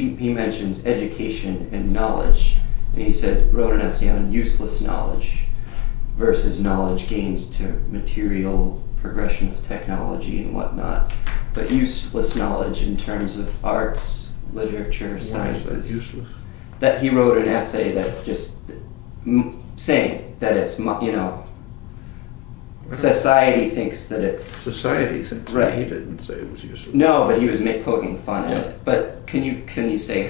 he mentions education and knowledge, and he wrote an essay on useless knowledge versus knowledge gained to material progression of technology and whatnot. But useless knowledge in terms of arts, literature, sciences. Why is that useless? That he wrote an essay that just saying that it's, society thinks that it's... Society thinks right. He didn't say it was useless. No, but he was poking fun Yeah. at it. But can you say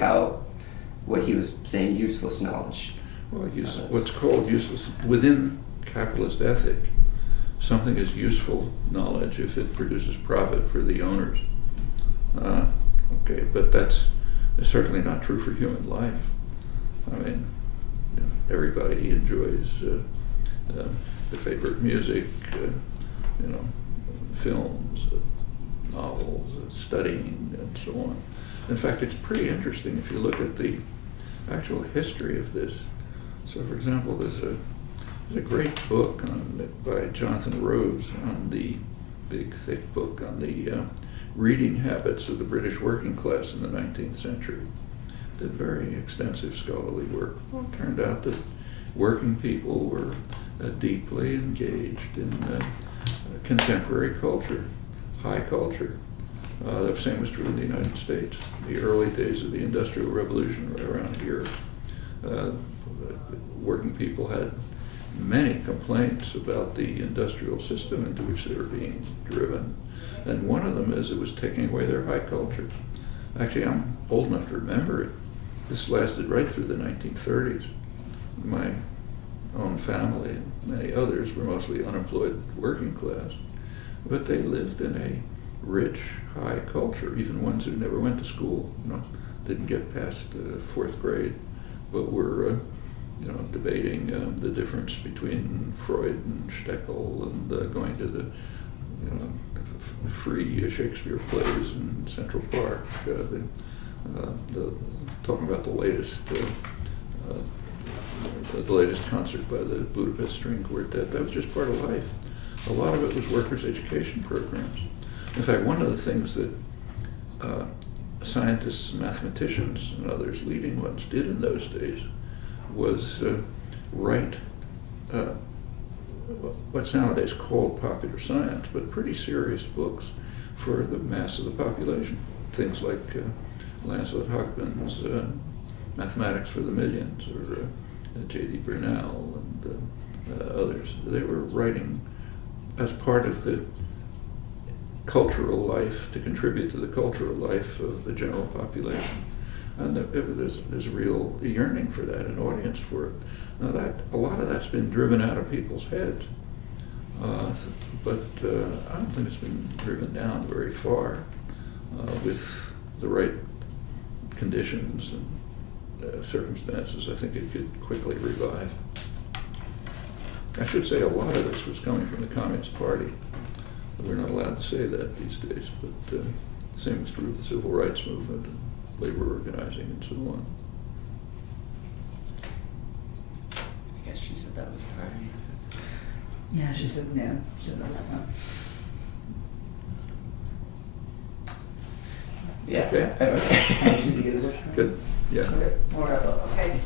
what he was saying, useless knowledge? Well, what's called useless within capitalist ethic, something is useful knowledge if it produces profit for the owners. Okay, but that's certainly not true for human life. I mean, everybody enjoys their favorite music, films, novels, studying, and so on. In fact, it's pretty interesting if you look at the actual history of this. So, for example, there's a great book by Jonathan Rose on the big, thick book on the reading habits of the British working class in the 19th century. Did very extensive scholarly work. Well, it turned out that working people were deeply engaged in contemporary culture, high culture. The same was true in the United States. The early days of the Industrial Revolution, right around here, working people had many complaints about the industrial system into which they were being driven. And one of them is it was taking away their high culture. Actually, I'm old enough to remember it. This lasted right through the 1930s. My own family and many others were mostly unemployed working class, but they lived in a rich, high culture, even ones who never went to school, didn't get past fourth grade, but were debating the difference between Freud and Steckel and going to the free Shakespeare plays in Central Park, talking about the latest concert by the Budapest String Quartet. That was just part of life. A lot of it was workers' education programs. In fact, one of the things that scientists, mathematicians, and others, leading ones, did in those days was write what's nowadays called popular science, but pretty serious books for the mass of the population. Things like Lancelot Hogben's Mathematics for the Millions, or J.D. Brunel and others. They were writing as part of the cultural life, to contribute to the cultural life of the general population. And there's a real yearning for that, an audience for it. Now a lot of that's been driven out of people's heads, but I don't think it's been driven down very far with the right conditions and circumstances. I think it could quickly revive. I should say a lot of this was coming from the Communist Party. We're not allowed to say that these days, but the same was true of the Civil Rights Movement and labor organizing and so on. I guess she said that was time. Yeah, she said, that was time. Yeah. Okay. Okay. Thanks to you. Good. Yeah. Okay, more of a, okay.